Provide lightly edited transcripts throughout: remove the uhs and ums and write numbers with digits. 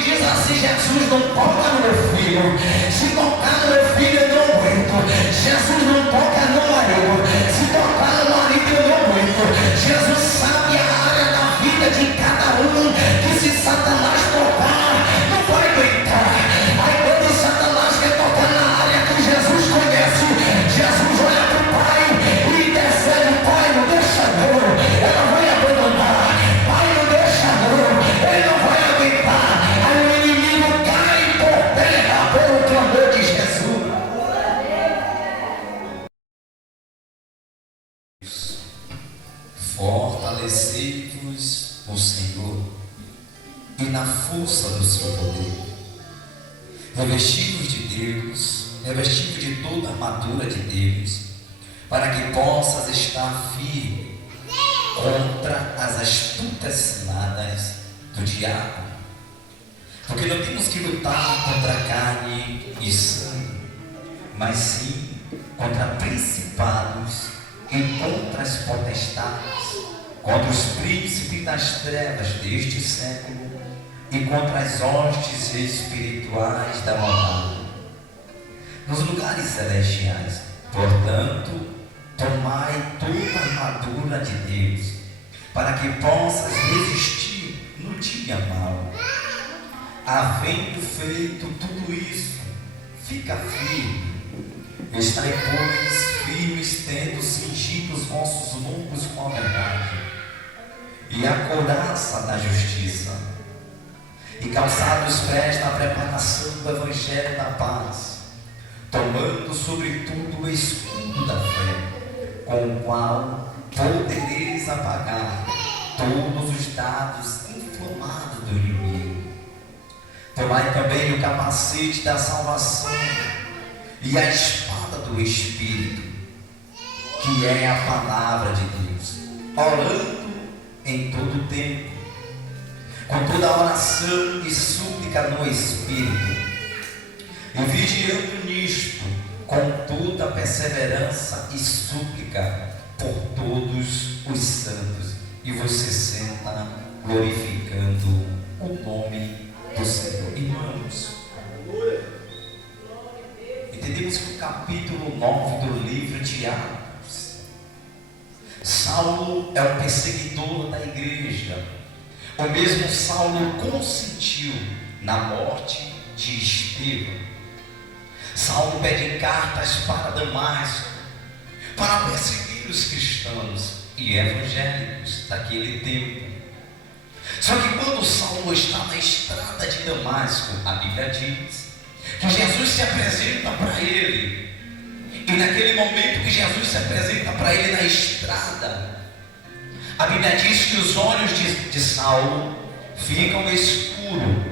que diz assim: Jesus, não toca no meu filho. Se tocar no meu filho, eu não aguento. Jesus, não toca no marido. Se tocar no marido, eu não aguento. Jesus sabe a área da vida de cada um, que se Satanás tocar, não vai aguentar. Aí quando Satanás quer tocar na área que Jesus conhece, Jesus olha para o Pai e intercede: Pai, não deixa não, ela vai abandonar. Pai, não deixa não, ele não vai aguentar. Aí o inimigo cai por terra pelo clamor de Jesus. Fortalecei-vos no Senhor e na força do seu poder. Revesti-vos de Deus, revesti-vos de toda a armadura de Deus, para que possas estar firme contra as astutas ciladas do diabo. Porque não temos que lutar contra carne e sangue, mas sim contra principados e contra as potestades, contra os príncipes das trevas deste século e contra as hostes espirituais da maldade nos lugares celestiais. Portanto, tomai toda a armadura de Deus, para que possas resistir no dia mau. Havendo feito tudo isso, fica firme. Estai, pois, firmes, tendo cingido os vossos lombos com a verdade, e a couraça da justiça, e calçado os pés na preparação do evangelho da paz, tomando sobretudo o escudo da fé, com o qual podereis apagar todos os dardos inflamados do inimigo. Tomai também o capacete da salvação e a espada do Espírito, que é a palavra de Deus, orando em todo o tempo, com toda a oração e súplica no Espírito, e vigiando nisto, com toda a perseverança e súplica por todos os santos. E você senta glorificando o nome do Senhor. Irmãos, entendemos que o capítulo 9 do livro de Atos, Saulo é o perseguidor da igreja. O mesmo Saulo consentiu na morte de Estevão. Saulo pede cartas para Damasco para perseguir os cristãos e evangélicos daquele tempo. Só que quando Saulo está na estrada de Damasco, a Bíblia diz que Jesus se apresenta para ele. E naquele momento que Jesus se apresenta para ele na estrada, a Bíblia diz que os olhos de Saulo ficam escuros,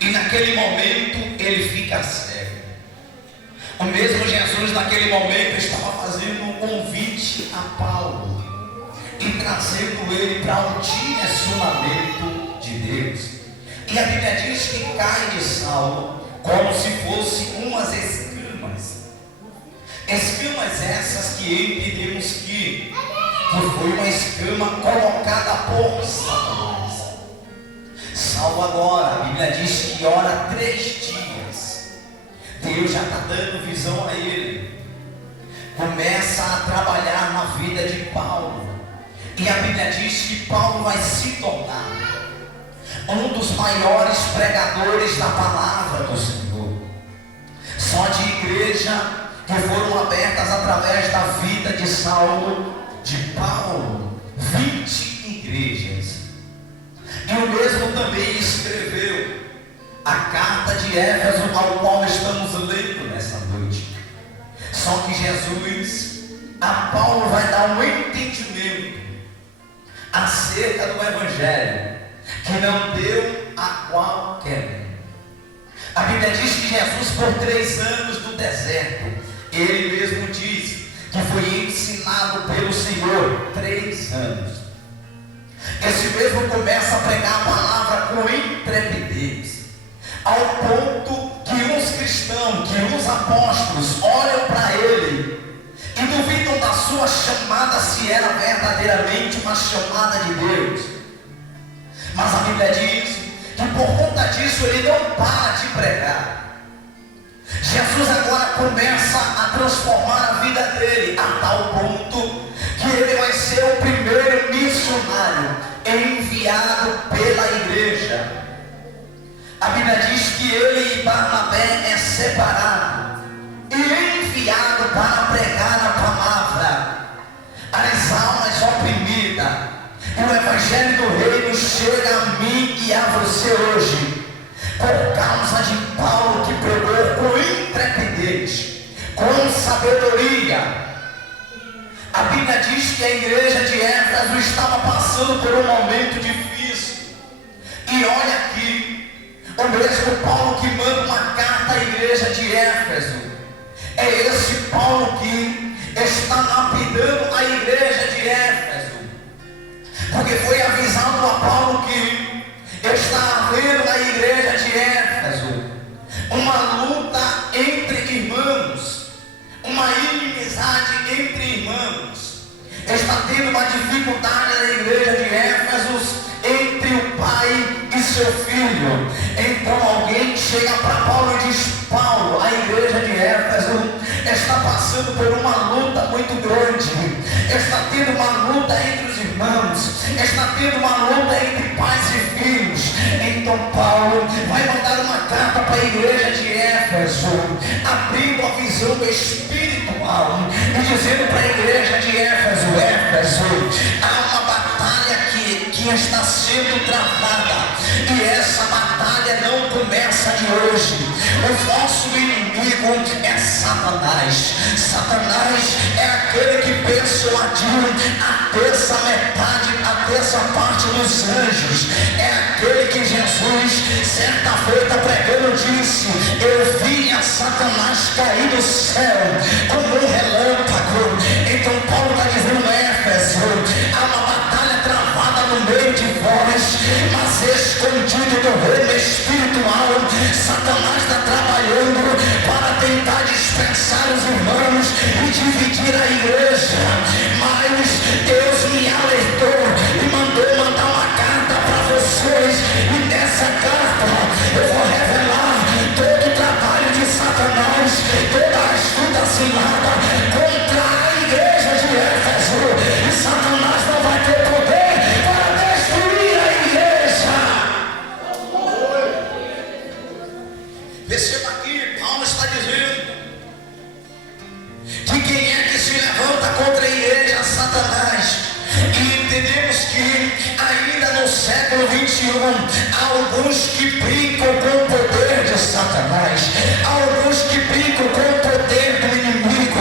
e naquele momento ele fica cego. O mesmo Jesus naquele momento estava fazendo um convite a Paulo e trazendo ele para um direcionamento de Deus. E a Bíblia diz que cai de Saulo como se fossem umas escamas. Escamas essas que entendemos que foi uma escama colocada por Satanás. Saulo agora, a Bíblia diz que ora 3 dias. Deus já está dando visão a ele. Começa a trabalhar na vida de Paulo. E a Bíblia diz que Paulo vai se tornar um dos maiores pregadores da palavra do Senhor. Só de igreja que foram abertas através da vida de Saulo, de Paulo, 20 igrejas. E o mesmo também escreveu a carta de Éfeso, ao qual estamos lendo nessa noite. Só que Jesus, a Paulo, vai dar um entendimento acerca do Evangelho que não deu a qualquer um. A Bíblia diz que Jesus, por 3 anos no deserto, ele mesmo diz que foi ensinado pelo Senhor 3 anos. Esse mesmo começa a pregar a palavra com intrepidez, ao ponto que uns cristãos, que uns apóstolos olham para ele e duvidam da sua chamada, se era verdadeiramente uma chamada de Deus. Mas a Bíblia diz que por conta disso Cristo ele não para de pregar. Jesus agora começa a transformar a vida dele a tal ponto que ele vai ser o primeiro missionário enviado pela igreja. A Bíblia diz que ele e Barnabé é separado e enviado para pregar a palavra às almas oprimidas. E o evangelho do reino chega a mim e a você hoje por causa de Paulo, que pregou com intrepidez, com sabedoria. A Bíblia diz que a igreja de Éfeso estava passando por um momento difícil. E olha aqui, o mesmo Paulo que manda uma carta à igreja de Éfeso, é esse Paulo que está lapidando a igreja de Éfeso, porque foi avisado a Paulo que está havendo na igreja de Éfeso uma luta entre irmãos, uma inimizade entre irmãos. Está tendo uma dificuldade na igreja de Éfeso entre o pai e seu filho. Então alguém chega para Paulo e diz: Paulo, a igreja de Éfeso está passando por uma luta muito grande, está tendo uma luta entre os irmãos, está tendo uma luta entre pais e filhos. Então Paulo vai mandar uma carta para a igreja de Éfeso, abrindo a visão espiritual e dizendo para a igreja de Éfeso: Éfeso, há uma batalha que está sendo travada, e essa batalha não começa de hoje. O vosso inimigo é Satanás. Satanás é aquele que persuadiu a terça metade, a terça parte dos anjos. É aquele que Jesus, certa feita pregando, disse: eu vi a Satanás cair do céu como um relâmpago. Então Paulo está dizendo: Éfeso, há uma batalha travada no meio de vós, mas escondido do reino espiritual. Satanás está trabalhando para tentar dispensar os irmãos e dividir a igreja, mas Deus me alertou e mandou mandar uma carta para vocês, e nessa carta eu vou revelar todo o trabalho de Satanás, toda a astuta cilada contra a igreja de Éfeso, e Satanás não vai ter poder para destruir a igreja. Perceba aqui, Paulo está dizendo que quem é que se levanta contra a igreja? Satanás. E entendemos que ainda no século 21 há alguns que brincam com o poder de Satanás, há alguns que brincam com o poder do inimigo,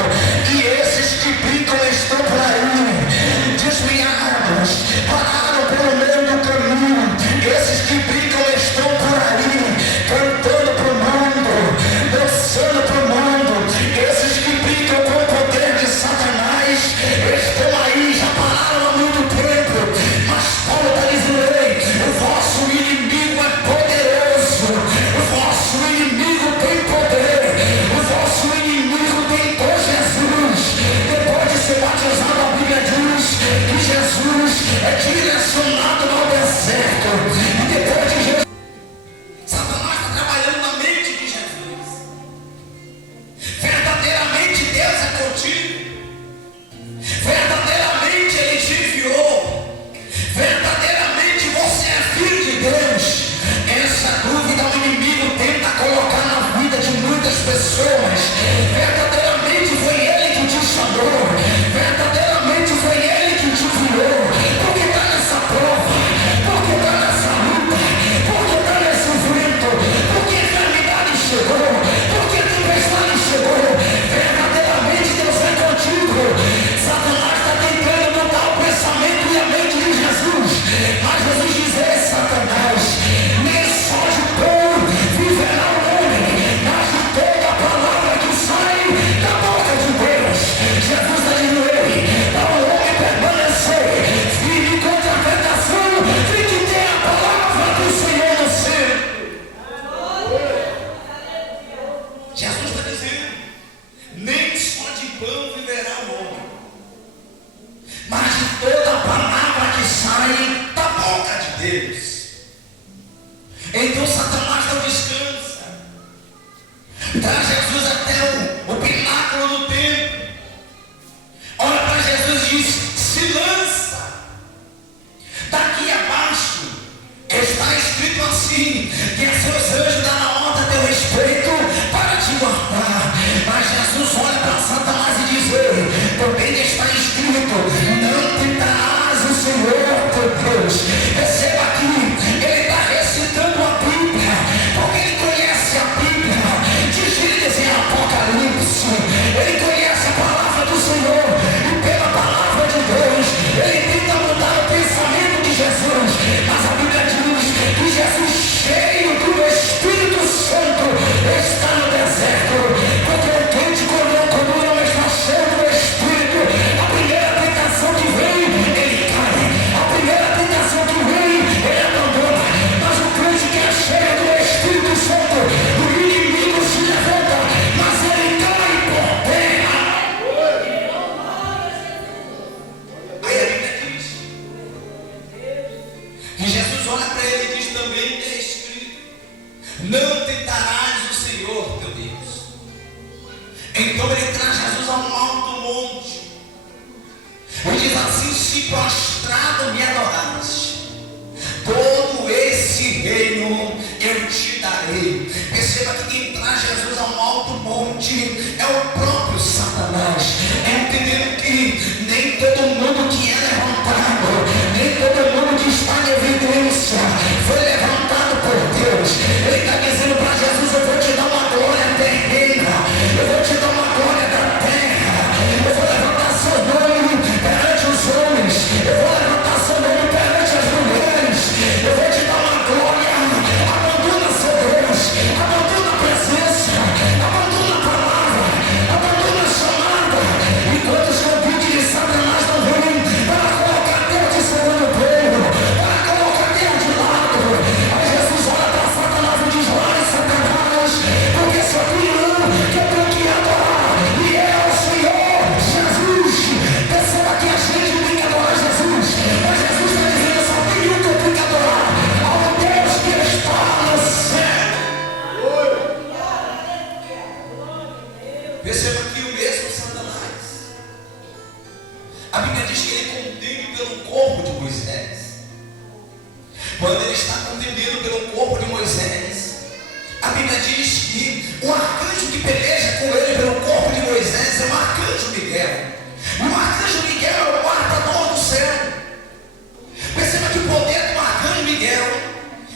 e esses que brincam estão por aí desviados, pararam pelo meio do caminho. Esses que brincam estão por aí cantando para o mundo, dançando para o mundo. Esses que brincam com o poder de Satanás estão aí, já pararam há muito tempo. Mas Paulo está dizendo: ei, o vosso inimigo é poderoso, o vosso inimigo tem poder, o vosso inimigo tentou Jesus. Depois de ser batizado, a Bíblia diz que Jesus é direcionado ao deserto, e depois de Jesus, Satanás está trabalhando na mente de Jesus. Verdadeiramente Deus é contigo, verdadeiramente Ele te enviou, verdadeiramente você é filho de Deus. Essa dúvida o inimigo tenta colocar na vida de muitas pessoas. Verdadeiramente foi Ele que te chamou, verdadeiramente foi Ele que te criou. Por que está nessa prova? Por que está nessa luta? Por que está nesse vento? Por que a enfermidade chegou? Por que a tempestade chegou? Verdadeiramente Deus é contigo. Satanás está tentando mudar o pensamento e a mente de Jesus, mas Jesus diz: ei, Satanás, nem só de pão viverá o homem, mas de toda a palavra que sai da boca de Deus. Jesus está dizendo: ei, para o homem permanecer firme contra a tentação, tem que ter a palavra do Senhor no centro. Jesus está dizendo: nem só de pão viverá o homem, mas de toda a palavra que sai da boca de Deus. Então Satanás não Não tentarás o Senhor teu Deus. Então ele traz Jesus a um alto monte. Ele diz assim: se prostrado me adorares, todo esse reino eu te darei. Perceba que quem traz Jesus a um alto monte é o próprio Satanás. Entendendo que nem todo mundo que é levantado, nem todo mundo que está em evidência foi levantado por Deus. Ele está dizendo para Jesus: eu vou te dar uma glória terrena, eu vou te dar uma glória da terra, eu vou levantar seu nome perante os homens, eu vou levantar seu nome perante as mulheres, eu vou te dar uma glória. Abandona seu Deus, abandona a presença, abandona a palavra, abandona a chamada. Enquanto os convites de Satanás não vêm para colocar Deus de segundo plano, para colocar Deus de lado, aí Jesus olha para Satanás e diz: vai, Satanás, porque só tem um que eu tenho que adorar, e é o Senhor Jesus. Perceba que a gente tem que adorar Jesus, mas Jesus está dizendo: só tem um que eu tenho que adorar, ao Deus que está no céu. Perceba que o mesmo Satanás, a Bíblia diz que ele contende pelo corpo de Moisés. Quando ele está contendendo pelo corpo de Moisés, a Bíblia diz que o arcanjo que peleja com ele pelo corpo de Moisés é o arcanjo Miguel. O arcanjo Miguel é o guardador do céu. Perceba que o poder do arcanjo Miguel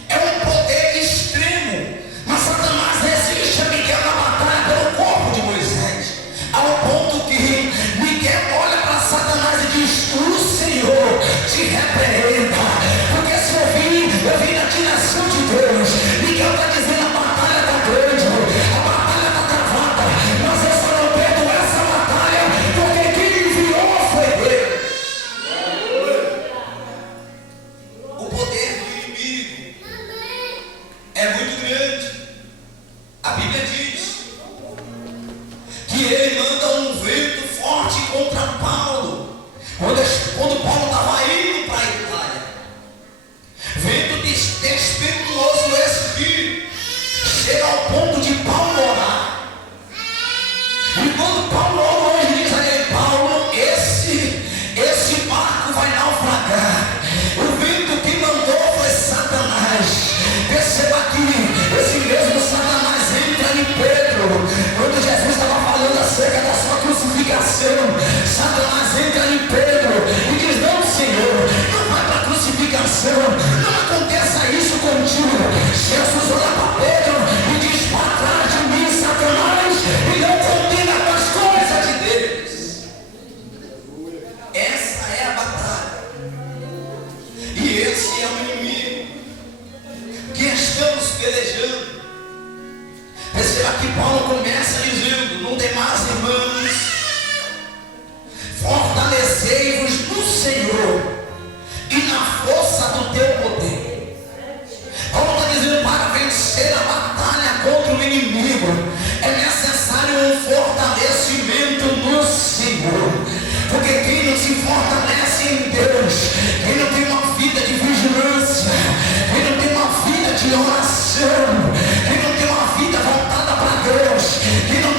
é um poder extremo, mas Satanás resiste a Miguel na batalha pelo corpo de Moisés, ao ponto que Miguel olha para Satanás e diz: o Senhor te repreenda, porque se eu vim na direção de Deus. Miguel está dizendo: a batalha está grande, a batalha está travada, mas eu só não perdo essa batalha, porque quem me enviou foi Deus. O poder do inimigo é muito grande. A Bíblia diz que ele manda um vento forte contra Paulo, quando Paulo estava indo para a Itália. Vento despetuoso do Espírito, chega ao ponto de Paulo orar. E quando Paulo ora, o anjo diz a ele: Paulo, esse barco vai naufragar. O vento que mandou foi Satanás. Perceba que esse mesmo Satanás entra em Pedro. Quando Jesus estava falando acerca da sua crucificação, Satanás entra em Pedro e diz: não, Senhor, não vai para a crucificação, não aconteça isso contigo. Jesus olha para Pedro e diz: para trás de mim, Satanás, e não combina com as coisas de Deus. Essa é a batalha, e esse é o inimigo que estamos pelejando. Perceba que Paulo começa dizendo: não demais, irmãos, fortalecei-vos no Senhor e na força do teu poder. Paulo está dizendo: para vencer a batalha contra o inimigo é necessário um fortalecimento no Senhor. Porque quem não se fortalece em Deus, quem não tem uma vida de vigilância, quem não tem uma vida de oração, quem não tem uma vida voltada para Deus, quem não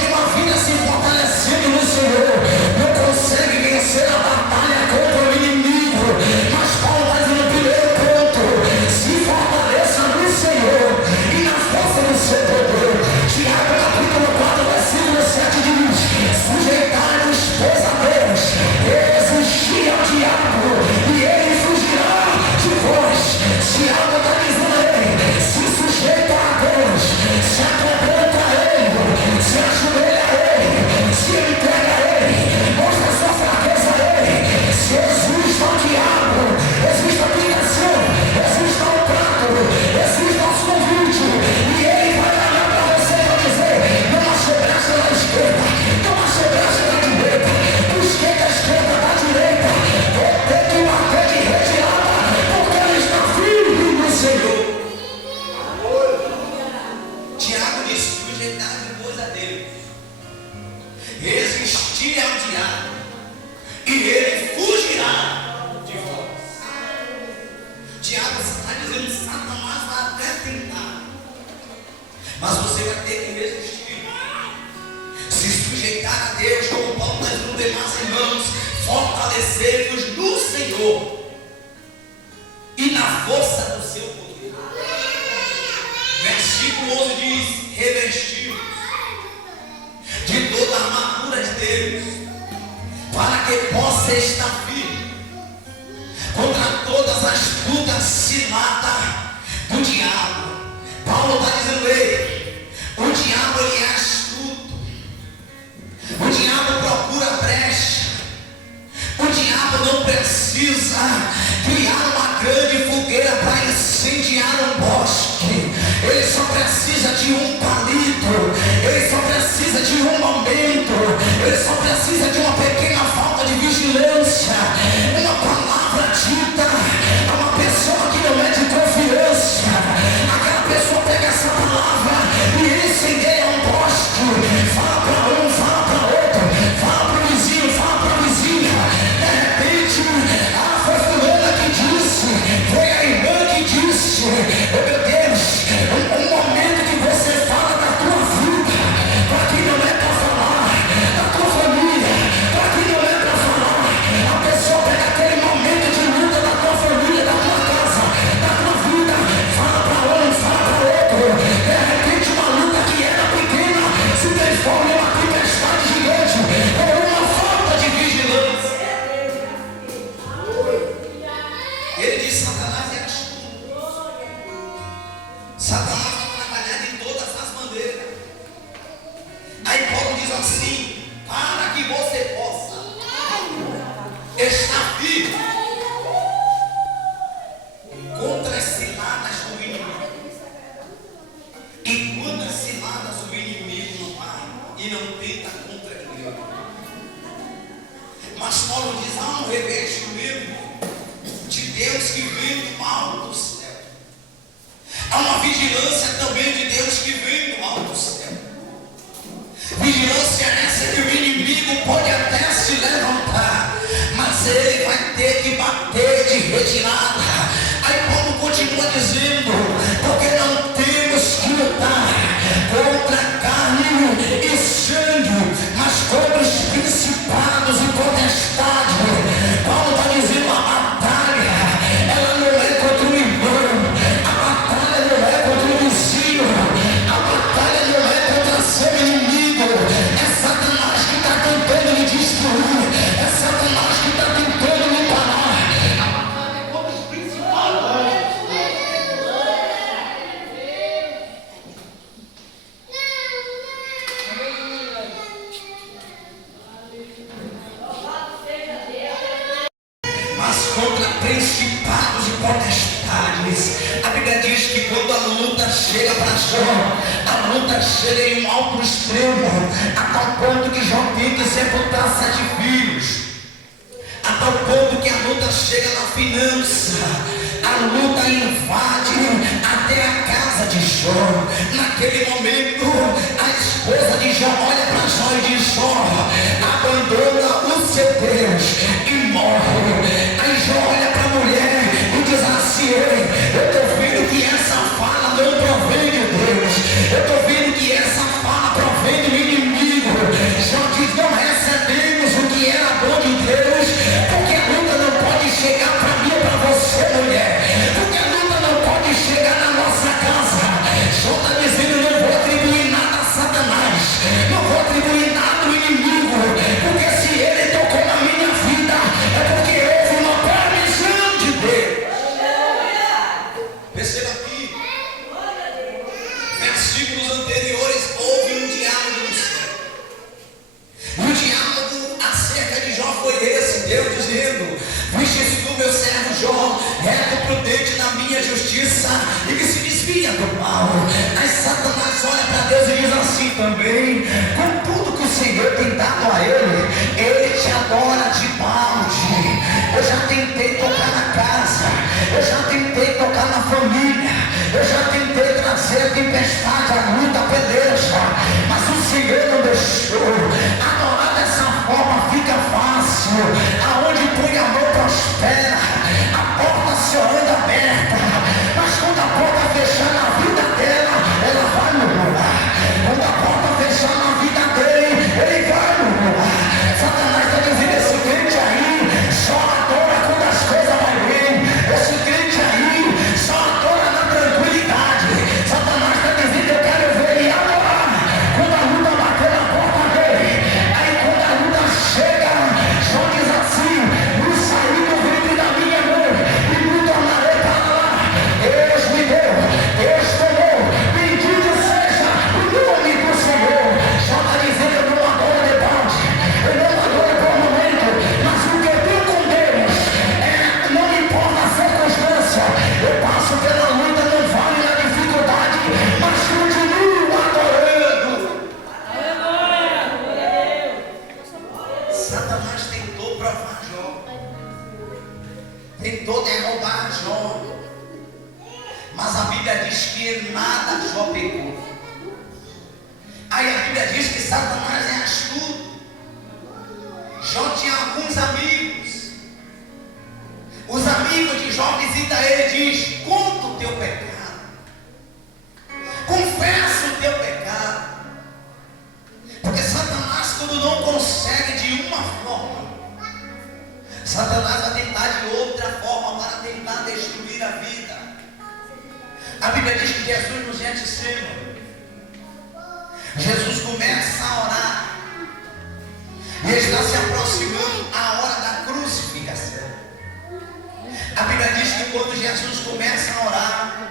mas você vai ter que resistir. Se sujeitar a Deus, como Paulo diz nos demais irmãos, fortalecei-vos no Senhor e na força do seu poder. Versículo 11 diz: revestiu de toda a armadura de Deus, para que possa estar firme contra todas as astutas ciladas do diabo. Paulo está dizendo: ei, o diabo ele é astuto, o diabo procura brecha, o diabo não precisa criar uma grande fogueira para incendiar um bosque, ele só precisa de um palito, ele só precisa de um momento, ele só precisa de uma pequena falta de vigilância, uma palavra dita a uma pessoa que não é de confiança. Aquela pessoa pega essa palavra e incendeia um bosque, fala para um, fala para outro, fala para o vizinho, fala para a vizinha. De repente, foi fulana que disse, foi a irmã que disse: oh meu Deus, um momento que você fala da tua vida, para quem não é para falar, da tua família, para quem não é para falar, a pessoa pega aquele momento de luta da tua família, da tua casa, da tua vida, fala para um, fala para outro. De repente, uma luta que era pequena se transforma em uma tempestade gigante, por uma falta de vigilância. Ele diz: Satanás é astuto. Satanás vai trabalhar de todas as maneiras. Aí Paulo diz assim: para que você possa estar firme contra as ciladas do inimigo. E quantas ciladas o inimigo não vai e não tenta contra a igreja. Mas Paulo diz: há um revestimento de Deus que vem do alto do céu. Há uma vigilância também de Deus que vem do alto do céu. Vigilância essa que o inimigo pode até se levantar, mas ele vai ter que bater de retirada. Aí Paulo continua dizendo: porque não temos que lutar contra carne e sangue, mas contra os principados e potestades. Paulo está dizendo: a batalha, ela não é contra o irmão, a batalha não é contra o vizinho, a batalha não é contra seu inimigo. É Satanás que está tentando me destruir, é Satanás que está tentando me parar. A batalha é contra os principados. Mas contra principados e potestades. A Bíblia diz que quando a luta chega para Jó, a luta chega em um alto extremo, a tal ponto que Jó tem que sepultar 7 filhos, a tal ponto que a luta chega na finança, a luta invade até a casa de Jó. Naquele momento, a esposa de Jó olha para Jó e diz: Jó, abandona o seu Deus e morre. Aí Jó olha para a mulher e diz assim: eu estou vendo que essa fala não provém de Deus, eu estou vendo que essa fala provém do inimigo. Jó diz: não recebemos o que era bom de Deus, porque a luta não pode chegar para mim ou para você, mulher, porque a luta não pode chegar na nossa casa. Jó está dizendo: não vou atribuir nada a Satanás, não vou atribuir nada ao inimigo, porque se ele tocou na minha vida, é porque houve uma permissão de Deus. Perceba aqui, versículos anteriores, houve um diálogo no céu. O diálogo acerca de Jó foi esse: Deus dizendo: vistes tu meu servo Jó, reto, prudente na minha justiça, e que se desvia do mal. Aí Satanás olha para Deus e diz assim também: com tudo que o Senhor tem dado a ele te adora de balde. Eu já tentei tocar na casa, eu já tentei tocar na família, eu já tentei trazer a tempestade, a luta, a peleja, mas o Senhor não deixou. Adorar dessa forma fica fácil, aonde põe a mão prospera, a porta se anda aberta, mas quando a porta fechar na vida dela, ela vai morrer. nada Jó pecou. Aí a Bíblia diz que Satanás é astuto. Jó tinha alguns amigos. Os amigos de Jó visitam ele e diz: conta o teu pecado, confessa o teu pecado. Porque Satanás, quando não consegue de uma forma, Satanás vai tentar de outra forma para tentar destruir a vida. A Bíblia diz que Jesus no Getsemane, Jesus começa a orar e está se aproximando a hora da crucificação. A Bíblia diz que quando Jesus começa a orar,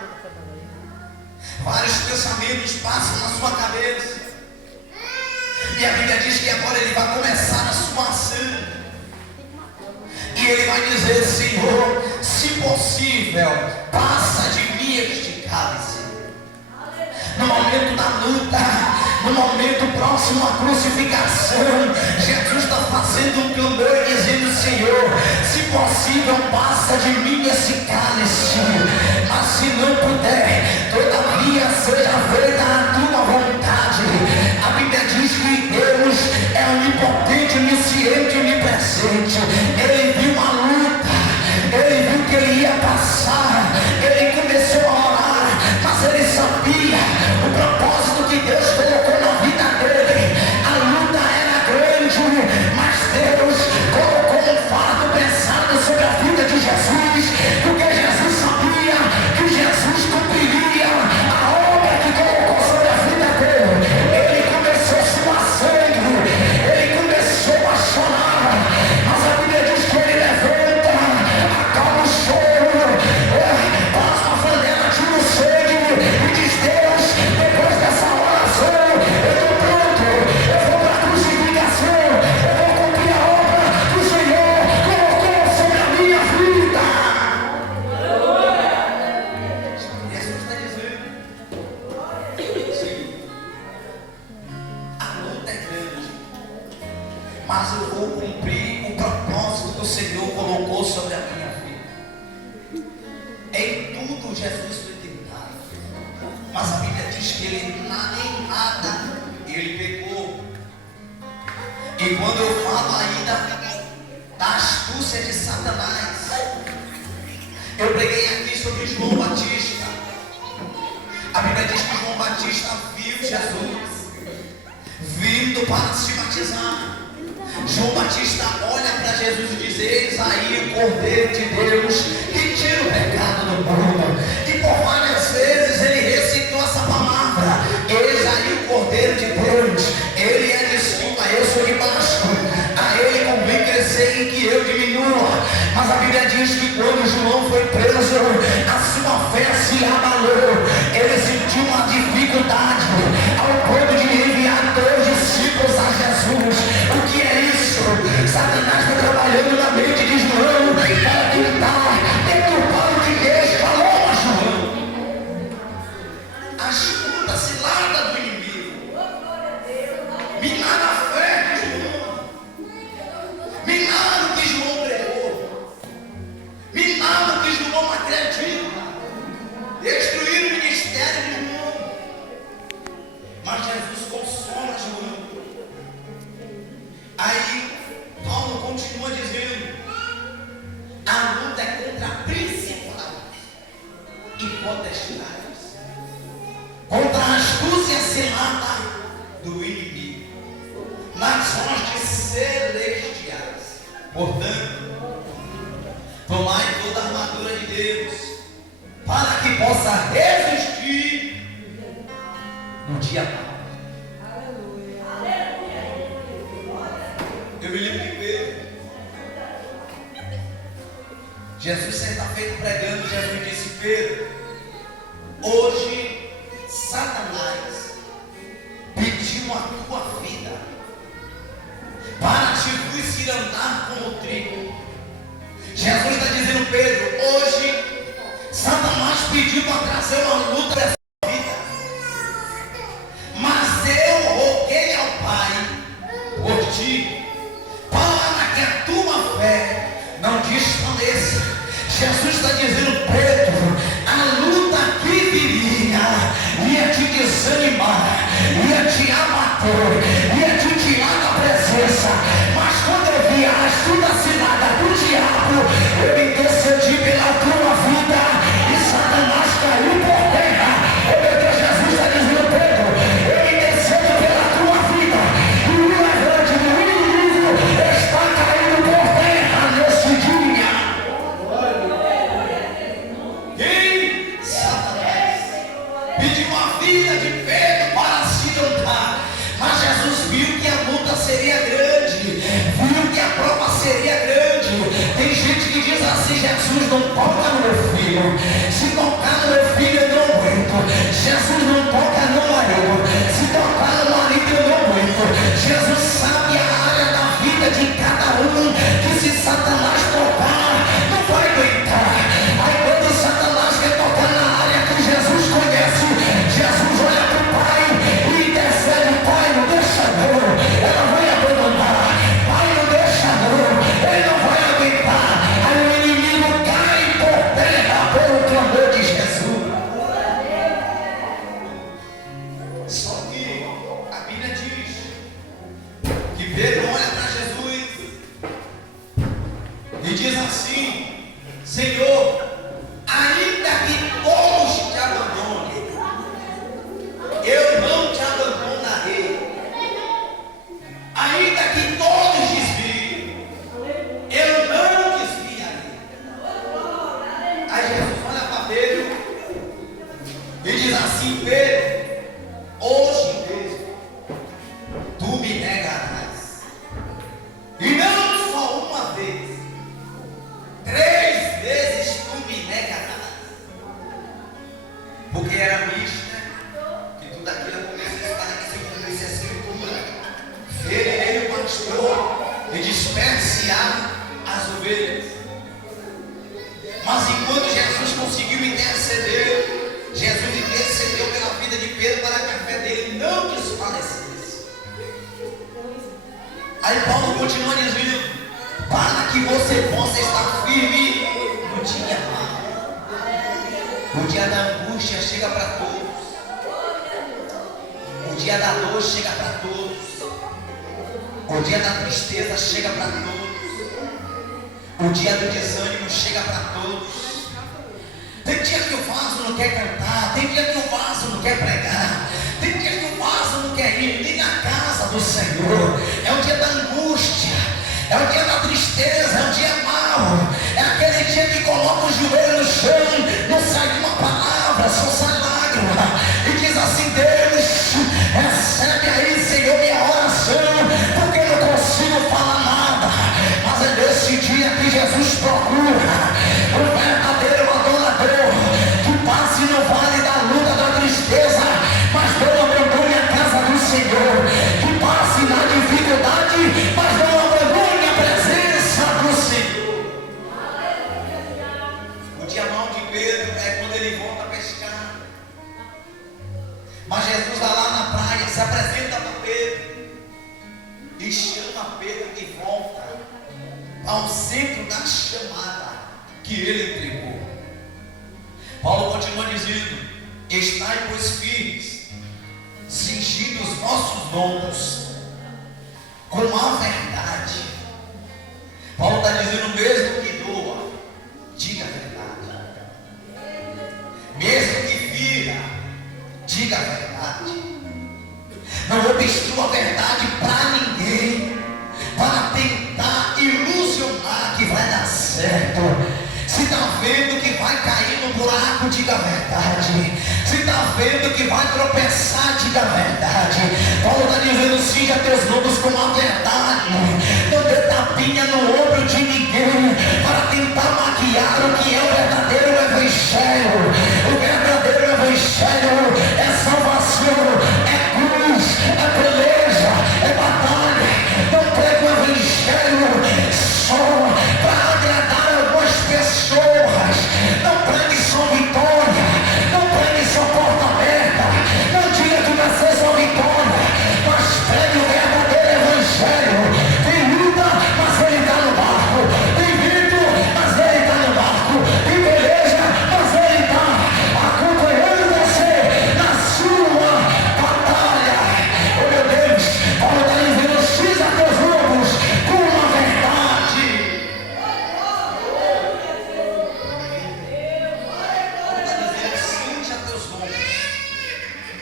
vários pensamentos passam na sua cabeça. E a Bíblia diz que agora ele vai começar a sua ação. E ele vai dizer: Senhor, se possível, passa de mim este cálice. No momento da luta, no momento próximo à crucificação, Jesus está fazendo um clamor dizendo: Senhor, se possível, passa de mim esse cálice, mas se não puder, todavia seja feita a tua vontade. A Bíblia diz que Deus é onipotente, onisciente e onipresente. Ele viu a luta, ele viu que ele ia passar, ele começou a orar, mas ele sabia o propósito que Deus colocou na vida dele. A luta era grande, mas Deus colocou um fardo pesado sobre a vida de Jesus, porque Jesus sabia que Jesus cumpriria a obra que colocou sobre a vida dele. Ele começou a suar sangue, ele começou a chorar, mas a Bíblia diz que ele levanta, acalma o choro, passa a flanela, tira o sangue e diz: Deus, depois dessa oração, eu estou pronto, eu vou para a crucificação, eu vou cumprir a obra que o Senhor colocou sobre a minha vida. Jesus está dizendo: sim, a luta é grande, mas eu vou cumprir o propósito que o Senhor colocou sobre a minha vida. Em tudo Jesus foi tentado, mas a Bíblia diz que ele em nada ele pecou. E quando eu falo ainda da astúcia de Satanás, eu preguei aqui sobre João Batista. A Bíblia diz que João Batista viu Jesus vindo para se batizar. João Batista olha para Jesus e diz: eis aí o Cordeiro de Deus que tira o pecado do mundo. E por várias vezes ele recitou essa palavra: eis aí o Cordeiro de Deus. Ele é de cima, eu sou de baixo. A ele convém crescer e que eu diminua. Mas a Bíblia diz que quando João foi preso, a sua fé se abalou. Ele sentiu uma dificuldade ao ponto de enviar 2 discípulos a Jesus. O que é isso? Satanás está trabalhando na mente de João para tentar deturpar o que Deus falou a João. Ajuda a cilada do inimigo, minar a fé de João, minar o que João pregou, minar o que João acredita, destruir o ministério de João. Mas Jesus consola João. Aí Paulo continua dizendo: a luta é contra principados e potestades, contra a astúcia cilada do inimigo, nas hostes celestiais. Portanto, tomai toda a armadura de Deus, para que possa resistir no dia mau. Eu me lembro de Pedro. Jesus certa feita pregando, Jesus disse: Pedro, hoje Satanás pediu a tua vida para te fazer andar como trigo. Jesus está dizendo: Pedro, hoje Satanás pediu para trazer uma luta para a sua vida, mas eu roguei ao Pai por ti, para que a tua fé não desfaleça. Jesus está dizendo: Pedro, a luta que viria te desanimar, ia te abater, ia te tirar da presença. Mas quando eu vi a astuta cilada do diabo, eu intercedi pela tua vida e Satanás caiu por terra. Oh meu Deus, Jesus está dizendo, Pedro, eu intercedo pela tua vida e o levante do inimigo está caindo por terra nesse dia. Quem? Satanás pediu a vida de Pedro para se levantar, mas Jesus viu que a luta seria grande, viu que a prova seria grande. Tem gente que diz assim: Jesus, não toca no meu filho, se tocar no meu filho eu não aguento. Jesus, não toca no marido, se tocar no marido eu não aguento. Jesus sabe a área da vida de cada um, que se Satanás tocar, não vai aguentar. Aí quando Satanás quer tocar na área que Jesus conhece, Jesus olha para o Pai e intercede: Pai, não deixa não, ela vai abandonar. Pai, não deixa não, ele não vai aguentar. Aí o inimigo cai por terra pelo clamor de Jesus. Só que a Bíblia diz que Pedro olha para Jesus e diz assim: Senhor, ainda que todos te abandonem, eu não te abandonarei. Ainda que todos desviem, eu não desviarei. Aí Jesus olha para Pedro e diz assim: Pedro, hoje mesmo tu me negarás, e não só uma vez, 3 vezes tu me negarás. Porque era visto, né, que tudo aquilo acontecesse para que se cumprisse a escritura: ferirei o pastor e dispersar as ovelhas. Mas enquanto Jesus conseguiu interceder, Jesus intercedeu pela vida de Pedro para que a fé dele não desfalecesse. Aí Paulo continua dizendo: para que você possa estar firme no dia mau. O dia da angústia chega para todos, o dia da dor chega para todos, o dia da tristeza chega para todos, o dia do desânimo chega para todos. Tem dia que o vaso não quer cantar, tem dia que o vaso não quer pregar, tem dia que o vaso não quer ir nem na casa do Senhor. É o dia da angústia, é o dia da tristeza, é o dia mau, é aquele dia que coloca o joelho no chão, não sai uma palavra, só sai lágrima, e diz assim: Deus, recebe aí, Senhor, minha oração, porque eu não consigo falar nada. Mas é nesse dia que Jesus procura o verdadeiro adorador, que passe no vale da luta, da tristeza, mas não abandone a casa do Senhor, que passe na dificuldade, mas não abandone a presença do Senhor. O dia mau de Pedro é quando ele volta a pescar. Mas Jesus vai lá na praia, se apresenta para Pedro e chama Pedro de volta ao centro da chamada que ele entregou. Paulo continua dizendo: estai, pois, firmes, cingindo os vossos lombos com a verdade. Paulo está dizendo: mesmo que doa, diga a verdade. Mesmo que fira, diga a verdade. Não obstrua a verdade para ninguém, para tentar ilusionar que vai dar certo. Se está vendo que vai cair no buraco, diga a verdade. Se está vendo que vai tropeçar, diga a verdade. Paulo está dizendo: cinja teus lombos com a verdade. Não dê tapinha no ombro de ninguém para tentar maquiar o que é o verdadeiro evangelho. O verdadeiro evangelho é salvação, é cruz, é beleza, é batalha. Não prega o evangelho só para agradar algumas pessoas. Não pregue só vitória, não pregue só porta aberta, não diga que vai ser só vitória, mas pregue o verdadeiro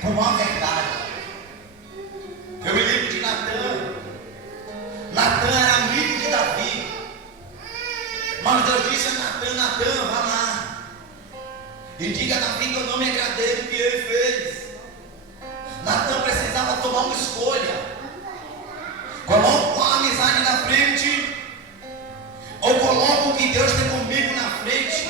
com a verdade. Eu me lembro de Natan. Natan era amigo de Davi. Mas Deus disse a Natan: Natan, vá lá e diga a Davi que eu não me agradei do que ele fez. Natan precisava tomar uma escolha. Coloco a amizade na frente, ou coloco o que Deus tem comigo na frente.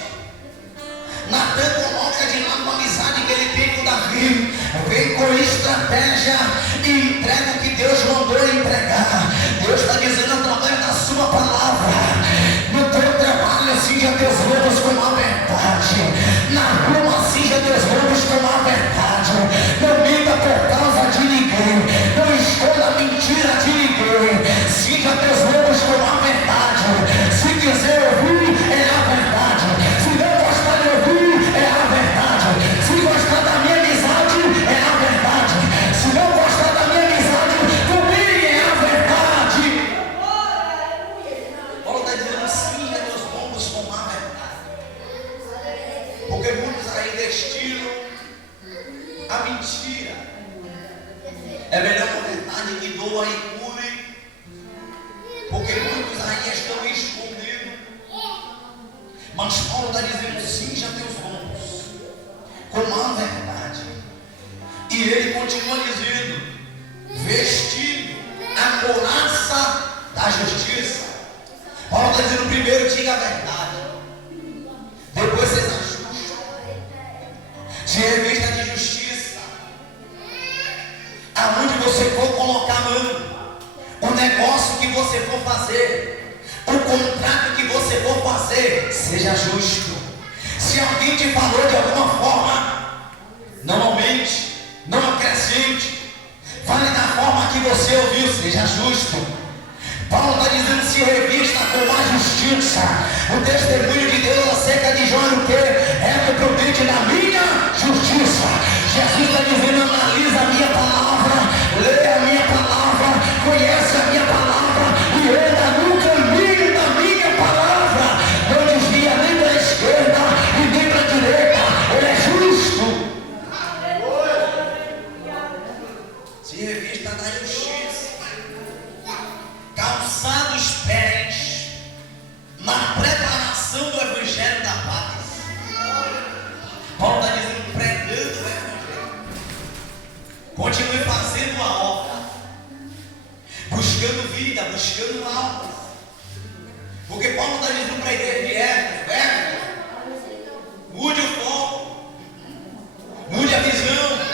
Natan coloca de lado a amizade que ele tem com Davi, vem com estratégia e entrega o que Deus mandou entregar. Deus está dizendo através da sua palavra: no teu trabalho cinja teus lobos com a verdade, na rua cinja teus lobos com a verdade. Não minta por causa de ninguém, não esconda a mentira de ninguém. Cinja teus lobos com a verdade. Se quiser ouvir, é a verdade. Se não gostar de ouvir, é a verdade. Se gostar da minha amizade, é a verdade. Se não gostar da minha amizade, também é a verdade. Paulo está dizendo: cinja teus lombos com a verdade. Porque muitos aí vestiram a mentira. É melhor uma verdade que doa e cure, porque muitos aí estão escondidos. Mas Paulo está dizendo: cinja teus lombos com a verdade. E ele continua dizendo: vestindo a couraça da justiça. Paulo está dizendo: primeiro diga a verdade, depois seja justo, se revista de justiça. Aonde você for colocar a mão, o negócio que você for fazer, o contrato que você for fazer, seja justo. Se alguém te falou de alguma forma, não aumente, não acrescente, fale da forma que você ouviu, seja justo. Paulo está dizendo: se revista com a justiça. O testemunho de Deus acerca de João é o que? É prudente na minha justiça. Jesus está dizendo: analisa a minha palavra, lê a minha palavra, conhece a minha palavra e anda no caminho da minha palavra. Não desvia nem para a esquerda e nem para a direita. Ele é justo. Se revista da justiça, calçado os pés na preparação do evangelho da paz. Paulo está dizendo: pregando o evangelho, continue fazendo a obra, buscando vida, buscando almas. Porque Paulo está dizendo para a igreja de Éfeso: mude o foco, mude a visão.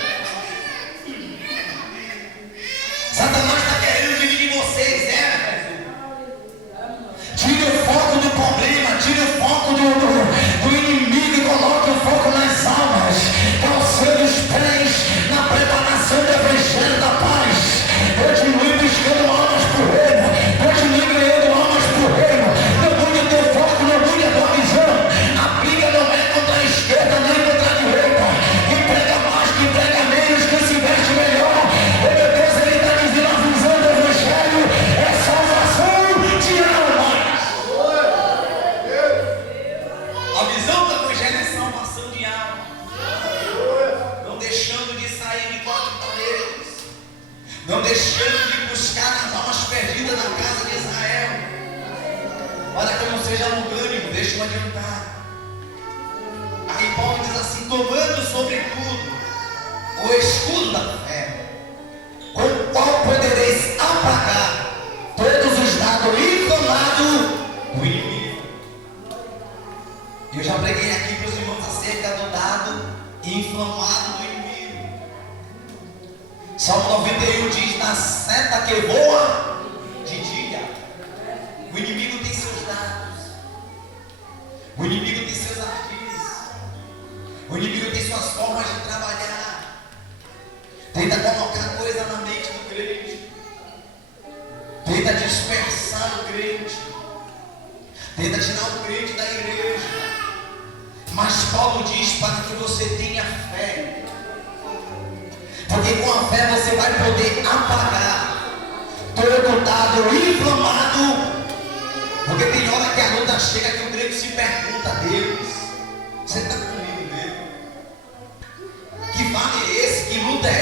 Satanás está querendo dividir vocês, tire o foco do problema, tire o foco do inimigo e coloque o foco nas almas, calçando os pés na preparação do evangelho da paz. Continue buscando almas para o reino, continue ganhando almas para o reino. Não mude o teu foco, não mude a tua visão. A briga não é contra a esquerda nem contra a direita. Quem prega mais, quem prega menos, quem se veste melhor. Oh meu Deus, ele está dizendo: a visão do evangelho é salvação de almas. A visão do evangelho é salvação de almas. Não deixando de sair de quatro paredes, não deixando de buscar as almas perdidas na casa de Israel, para que eu não seja longânimo. Deixa eu adiantar. Aí Paulo diz assim: tomando sobretudo o escudo da fé, com o qual podereis apagar todos os dados inflamados do inimigo. Eu já preguei aqui para os irmãos acerca do dado inflamado do inimigo. Salmo 91 diz: na seta que voa de dia. O inimigo tem seus dados, o inimigo tem seus artifícios, o inimigo tem suas formas de trabalhar. Tenta colocar coisa na mente do crente, tenta dispersar o crente, tenta tirar o crente da igreja. Mas Paulo diz para que você tenha fé, porque com a fé você vai poder apagar todo dado inflamado. Porque tem hora que a luta chega que o crente se pergunta: Deus, você está comigo mesmo? Que vale esse? Que luta é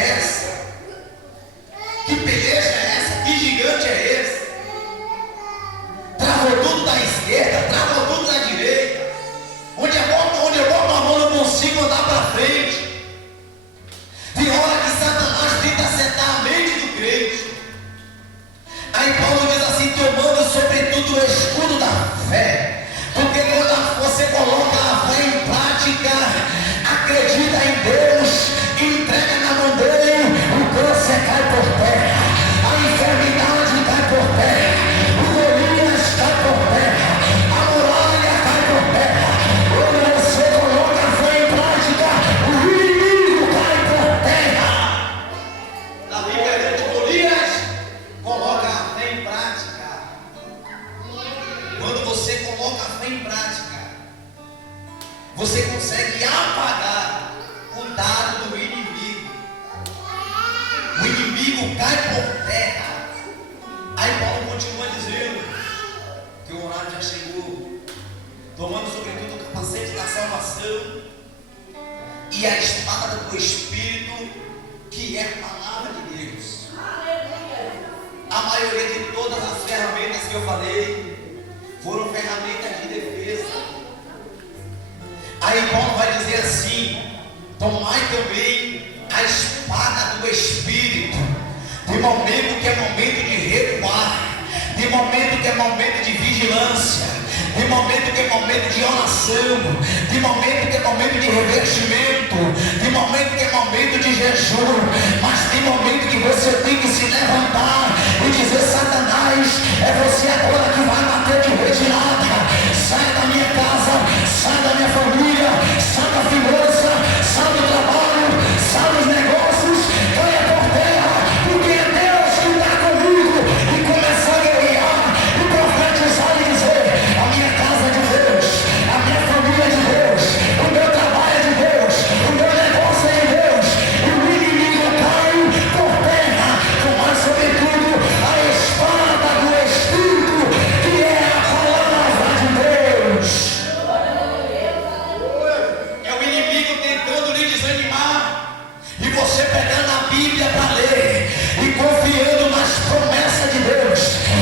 o inimigo cai por terra. Aí Paulo continua dizendo que o horário já chegou, tomando sobretudo o capacete da salvação e a espada do Espírito, que é a palavra de Deus. A maioria de todas as ferramentas que eu falei foram ferramentas de defesa. Aí Paulo vai dizer assim: tomai também a espada do Espírito, de momento que é momento de recuar, de momento que é momento de vigilância, de momento que é momento de oração, de momento que é momento de revestimento, de momento que é momento de jejum, mas de momento que você tem que se levantar e dizer: Satanás, é você agora que vai bater de retirada. Sai da minha casa, sai da minha família, sai da finança, sai do trabalho, sai dos negócios, caia por terra, porque é Deus que está comigo. E começar a guerrear e profetizar e dizer: a minha casa é de Deus, a minha família é de Deus, o meu trabalho é de Deus, o meu negócio é de Deus. E o inimigo cai por terra, mas sobretudo a espada do Espírito, que é a palavra de Deus. É o inimigo tentando lhe desanimar, e você pegando a Bíblia para ler e confiando nas promessas de Deus,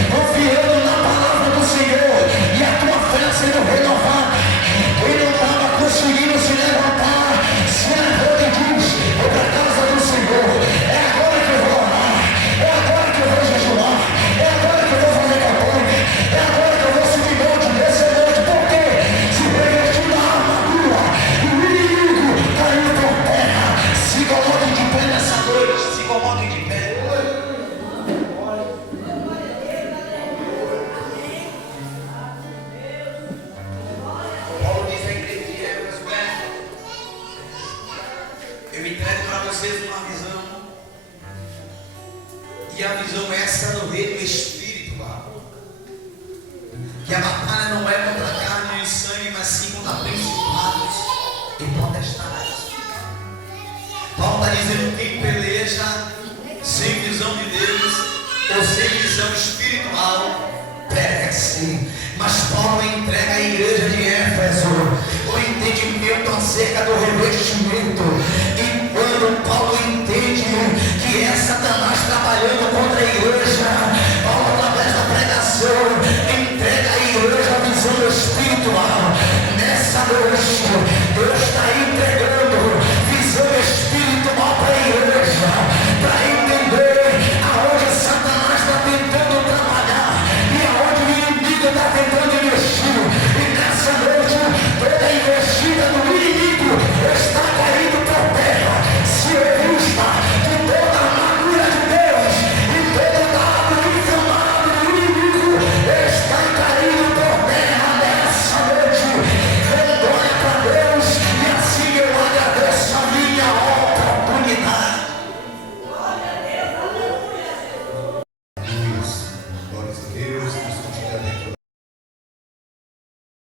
confiando na palavra do Senhor, e a tua fé sendo renovada. Ele não estava conseguindo se levantar, se levanta e diz: vou para a casa do Senhor, é agora que eu vou orar, é agora que eu vou jejuar, é agora que eu vou fazer campanha, é agora que eu vou subir monte, descer monte. Por quê? Se revestir da armadura, e o inimigo caiu por terra. Se coloquem de pé nessa noite, se coloquem de pé. Paulo diz à igreja de Éfeso: eu entrego para vocês uma visão, e a visão essa do reino espiritual, que a batalha não é contra a carne e sangue, mas sim contra principados e potestades. Paulo está dizendo: quem peleja sem visão de Deus ou sem visão espiritual perece. Mas Paulo entrega à igreja de Éfeso o entendimento acerca do revestimento. E quando Paulo